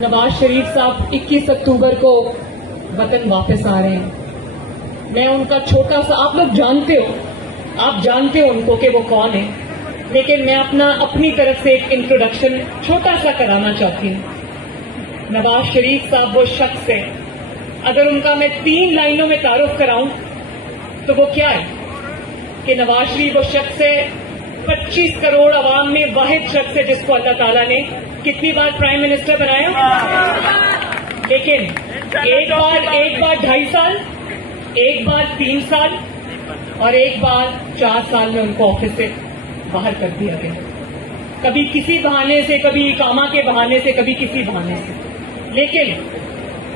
नवाज शरीफ साहब 21 अक्टूबर को वतन वापस आ रहे हैं। मैं उनका छोटा सा, आप लोग जानते हो उनको कि वो कौन है, लेकिन मैं अपनी तरफ से एक इंट्रोडक्शन छोटा सा कराना चाहती हूँ। नवाज शरीफ साहब वो शख्स है, अगर उनका मैं 3 लाइनों में तारुफ कराऊं तो वो क्या है कि नवाज शरीफ वो शख्स है, 25 करोड़ आवाम में वाहिद शख्स है जिसको अल्लाह ताला ने कितनी बार प्राइम मिनिस्टर बनाया, लेकिन एक बार 2.5 साल, एक बार 3 साल और एक बार 4 साल में उनको ऑफिस से बाहर कर दिया गया। कभी किसी बहाने से, कभी इकामा के बहाने से, कभी किसी बहाने से। लेकिन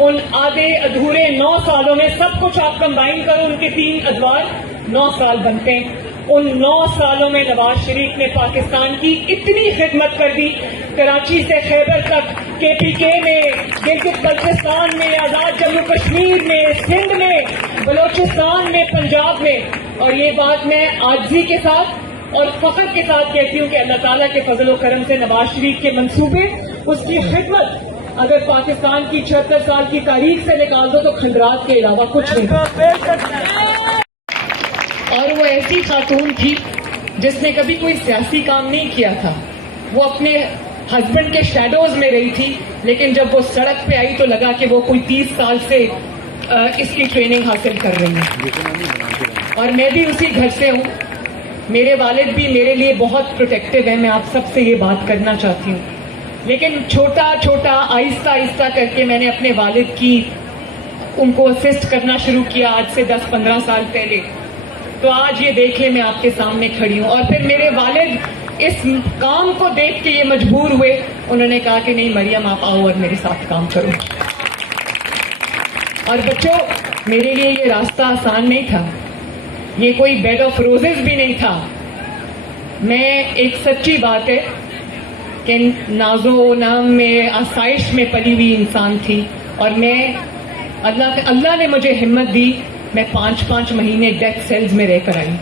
उन आधे अधूरे 9 सालों में सब कुछ आप कंबाइन करो, उनके 3 अदवार 9 साल बनते हैं। उन 9 सालों में नवाज शरीफ ने पाकिस्तान की इतनी खिदमत कर दी, कराची से खैबर तक, KPK में, गिलगित बल्तिस्तान में, आजाद जम्मू कश्मीर में, सिंध में, बलोचिस्तान में, पंजाब में। और ये बात मैं आजिज़ी के साथ और फख्र के साथ कहती हूँ कि अल्लाह ताला के फजल व करम से नवाज शरीफ के मंसूबे, उसकी खिदमत अगर पाकिस्तान की 76 साल की तारीख से निकाल दो तो खंडरात के अलावा कुछ नहीं। और वो ऐसी खातून थी जिसने कभी कोई सियासी काम नहीं किया था, वो अपने हस्बैंड के शैडोज में रही थी, लेकिन जब वो सड़क पे आई तो लगा कि वो कोई 30 साल से इसकी ट्रेनिंग हासिल कर रही है। और मैं भी उसी घर से हूँ, मेरे वालिद भी मेरे लिए बहुत प्रोटेक्टिव है, मैं आप सबसे ये बात करना चाहती हूँ। लेकिन छोटा छोटा आहिस्ता आहिस्ता करके मैंने अपने वालिद की उनको असिस्ट करना शुरू किया आज से 10-15 साल पहले। तो आज ये देख ले मैं आपके सामने खड़ी हूँ। और फिर मेरे वालिद इस काम को देख के ये मजबूर हुए, उन्होंने कहा कि नहीं मरियम आप आओ और मेरे साथ काम करो। और बच्चों, मेरे लिए ये रास्ता आसान नहीं था, ये कोई बेड ऑफ रोजेस भी नहीं था। मैं एक सच्ची बात है कि नाजो नाम में, आसाइश में पली हुई इंसान थी, और मैं अल्लाह ने मुझे हिम्मत दी, मैं 5-5 महीने डेथ सेल्स में रहकर आई।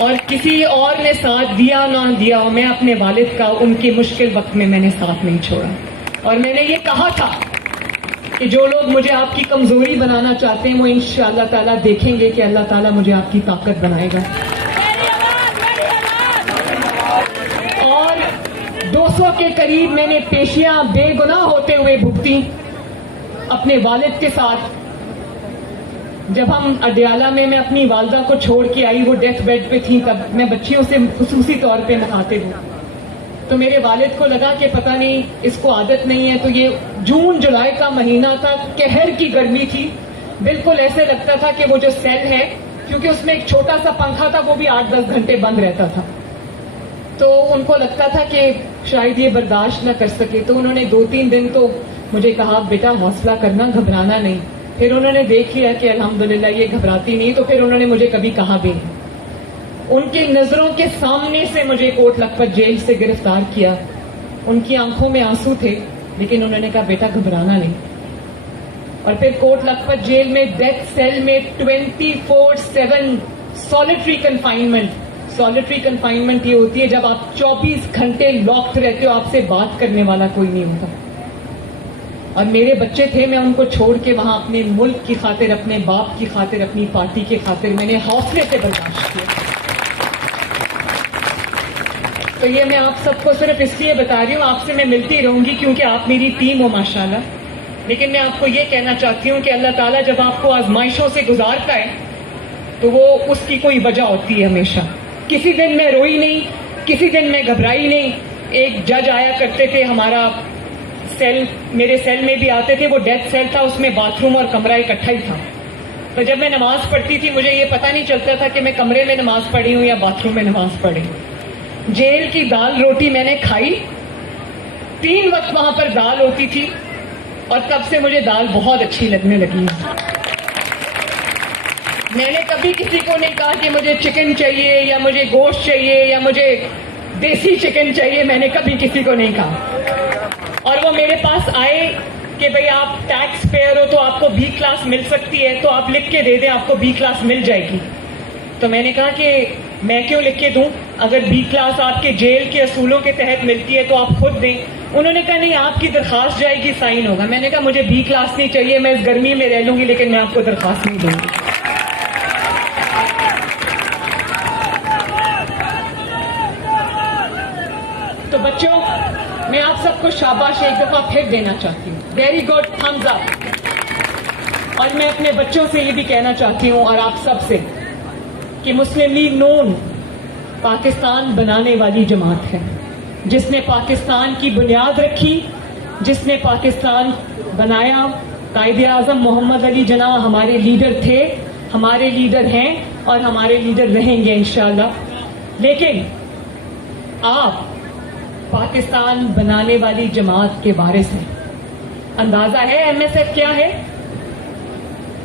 और किसी और ने साथ दिया ना दिया, मैं अपने वालिद का उनके मुश्किल वक्त में मैंने साथ नहीं छोड़ा। और मैंने ये कहा था कि जो लोग मुझे आपकी कमजोरी बनाना चाहते हैं वो इंशाअल्लाह ताला देखेंगे कि अल्लाह ताला मुझे आपकी ताकत बनाएगा। और 200 के करीब मैंने पेशियां बेगुनाह होते हुए भुगती अपने वालिद के साथ। जब हम अडियाला में, मैं अपनी वालदा को छोड़ के आई, वो डेथ बेड पे थी, तब मैं बच्चियों से खुसूसी तौर पे मुखातिब हूँ। तो मेरे वालिद को लगा कि पता नहीं इसको आदत नहीं है, तो ये जून जुलाई का महीना था, कहर की गर्मी थी, बिल्कुल ऐसे लगता था कि वो जो सेल है, क्योंकि उसमें एक छोटा सा पंखा था, वो भी 8-10 घंटे बंद रहता था, तो उनको लगता था कि शायद ये बर्दाश्त न कर सके। तो उन्होंने 2-3 दिन तो मुझे कहा बेटा हौसला करना, घबराना नहीं। फिर उन्होंने देख लिया कि अल्हम्दुलिल्लाह ये घबराती नहीं, तो फिर उन्होंने मुझे कभी कहा भी नहीं। उनकी नजरों के सामने से मुझे कोट लखपत जेल से गिरफ्तार किया, उनकी आंखों में आंसू थे, लेकिन उन्होंने कहा बेटा घबराना नहीं। और फिर कोट लखपत जेल में डेथ सेल में 24/7 सॉलिटरी कन्फाइनमेंट। सॉलिटरी कन्फाइनमेंट ये होती है जब आप 24 घंटे लॉक्ड रहते हो, आपसे बात करने वाला कोई नहीं होता। और मेरे बच्चे थे, मैं उनको छोड़ के वहां अपने मुल्क की खातिर, अपने बाप की खातिर, अपनी पार्टी की खातिर मैंने हौसले से बर्दाश्त किया। तो ये मैं आप सबको सिर्फ इसलिए बता रही हूँ, आपसे मैं मिलती रहूंगी क्योंकि आप मेरी टीम हो माशाल्लाह। लेकिन मैं आपको ये कहना चाहती हूँ कि अल्लाह ताला जब आपको आजमाइशों से गुजारता है तो वो उसकी कोई वजह होती है हमेशा। किसी दिन मैं रोई नहीं, किसी दिन मैं घबराई नहीं। एक जज आया करते थे हमारा सेल, मेरे सेल में भी आते थे, वो डेथ सेल था, उसमें बाथरूम और कमरा इकट्ठा ही था। तो जब मैं नमाज पढ़ती थी मुझे ये पता नहीं चलता था कि मैं कमरे में नमाज पढ़ी हूँ या बाथरूम में नमाज पढ़ी। जेल की दाल रोटी मैंने खाई, 3 वक्त वहां पर दाल होती थी, और तब से मुझे दाल बहुत अच्छी लगने लगी। मैंने कभी किसी को नहीं कहा कि मुझे चिकन चाहिए या मुझे गोश्त चाहिए या मुझे देसी चिकन चाहिए, मैंने कभी किसी को नहीं कहा। और वो मेरे पास आए कि भाई आप टैक्स पेयर हो तो आपको B क्लास मिल सकती है, तो आप लिख के दे दें, आपको B क्लास मिल जाएगी। तो मैंने कहा कि मैं क्यों लिख के दूं, اگر بی کلاس آپ کے جیل کے اصولوں کے تحت ملتی ہے تو آپ خود دیں. انہوں نے کہا نہیں آپ کی درخواست جائے گی سائن ہوگا. میں نے کہا مجھے بی کلاس نہیں چاہیے, میں اس گرمی میں رہ لوں گی لیکن میں آپ کو درخواست نہیں دوں گی. تو بچوں میں آپ سب کو شاباش ایک دفعہ پھر دینا چاہتی ہوں. ویری گڈ, تھمز اپ. اور میں اپنے بچوں سے یہ بھی کہنا چاہتی ہوں اور آپ سب سے کہ مسلم لیگ نون پاکستان بنانے والی جماعت ہے, جس نے پاکستان کی بنیاد رکھی, جس نے پاکستان بنایا. قائد اعظم محمد علی جناح ہمارے لیڈر تھے, ہمارے لیڈر ہیں اور ہمارے لیڈر رہیں گے انشاءاللہ. لیکن آپ پاکستان بنانے والی جماعت کے وارث ہیں. اندازہ ہے ایم ایس ایف کیا ہے؟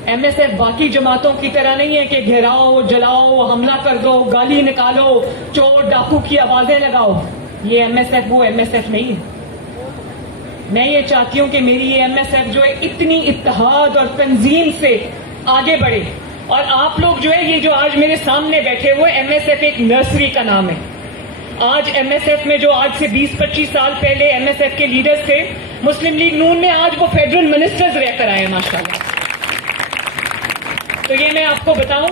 ایم ایس ایف باقی جماعتوں کی طرح نہیں ہے کہ گھیراؤ, جلاؤ, حملہ کر دو, گالی نکالو, چور ڈاکو کی آوازیں لگاؤ. یہ ایم ایس ایف وہ ایم ایس ایف نہیں ہے. میں یہ چاہتی ہوں کہ میری یہ ایم ایس ایف جو ہے اتنی اتحاد اور تنظیم سے آگے بڑھے. اور آپ لوگ جو ہے یہ جو آج میرے سامنے بیٹھے ہوئے, ایم ایس ایف ایک نرسری کا نام ہے. آج ایم ایس ایف میں جو آج سے 20-25 سال پہلے ایم ایس ایف کے لیڈرز تھے, مسلم لیگ نون میں آج وہ فیڈرل منسٹرز رہ کر آئے ماشاءاللہ. تو یہ میں آپ کو بتاؤں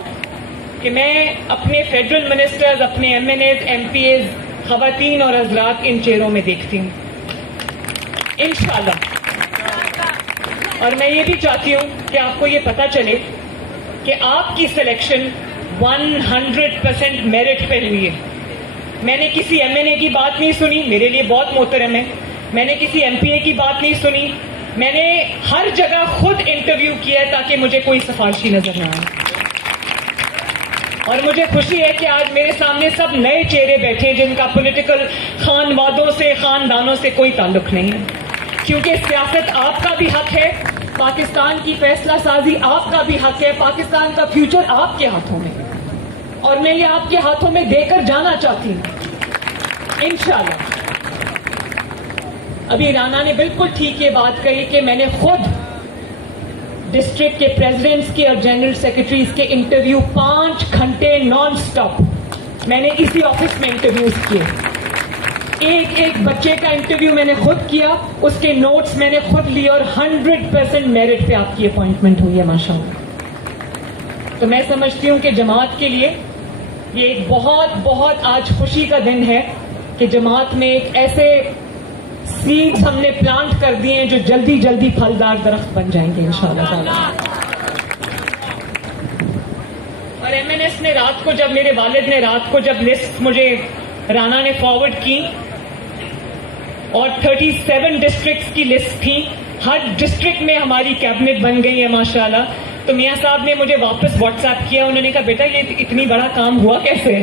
کہ میں اپنے فیڈرل منسٹرز, اپنے M N As, M P As, خواتین اور حضرات ان چہروں میں دیکھتی ہوں انشاءاللہ. اور میں یہ بھی چاہتی ہوں کہ آپ کو یہ پتا چلے کہ آپ کی سلیکشن 100% میرٹ پہ ہوئی ہے. میں نے کسی ایم این اے کی بات نہیں سنی, میرے لیے بہت محترم ہے. میں نے کسی ایم پی اے کی بات نہیں سنی. میں نے ہر جگہ خود انٹرویو کیا ہے تاکہ مجھے کوئی سفارشی نظر نہ آئے. اور مجھے خوشی ہے کہ آج میرے سامنے سب نئے چہرے بیٹھے جن کا پولیٹیکل خانوادوں سے, خاندانوں سے کوئی تعلق نہیں ہے. کیونکہ سیاست آپ کا بھی حق ہے, پاکستان کی فیصلہ سازی آپ کا بھی حق ہے, پاکستان کا فیوچر آپ کے ہاتھوں میں, اور میں یہ آپ کے ہاتھوں میں دے کر جانا چاہتی ہوں انشاءاللہ. ابھی رانا نے بالکل ٹھیک یہ بات کہی کہ میں نے خود ڈسٹرکٹ کے پریزیڈنٹس کے اور جنرل سیکرٹریز کے انٹرویو 5 گھنٹے نان سٹاپ میں نے اسی آفس میں انٹرویوز کیے. ایک بچے کا انٹرویو میں نے خود کیا, اس کے نوٹس میں نے خود لیے, اور 100% میرٹ پہ آپ کی اپوائنٹمنٹ ہوئی ہے ماشاءاللہ. تو میں سمجھتی ہوں کہ جماعت کے لیے یہ ایک بہت بہت آج خوشی کا دن ہے کہ جماعت میں ایک ایسے سیڈز ہم نے پلانٹ کر دیے ہیں جو جلدی جلدی پھلدار درخت بن جائیں گے انشاءاللہ تعالی. اور ایم این ایس نے رات کو جب میرے والد نے رات کو جب لسٹ مجھے رانا نے فارورڈ کی, اور 37 ڈسٹرکٹس کی لسٹ تھی, ہر ڈسٹرکٹ میں ہماری کیبنٹ بن گئی ہے ماشاءاللہ. تو میاں صاحب نے مجھے واپس واٹس ایپ کیا, انہوں نے کہا بیٹا یہ اتنی بڑا کام ہوا کیسے؟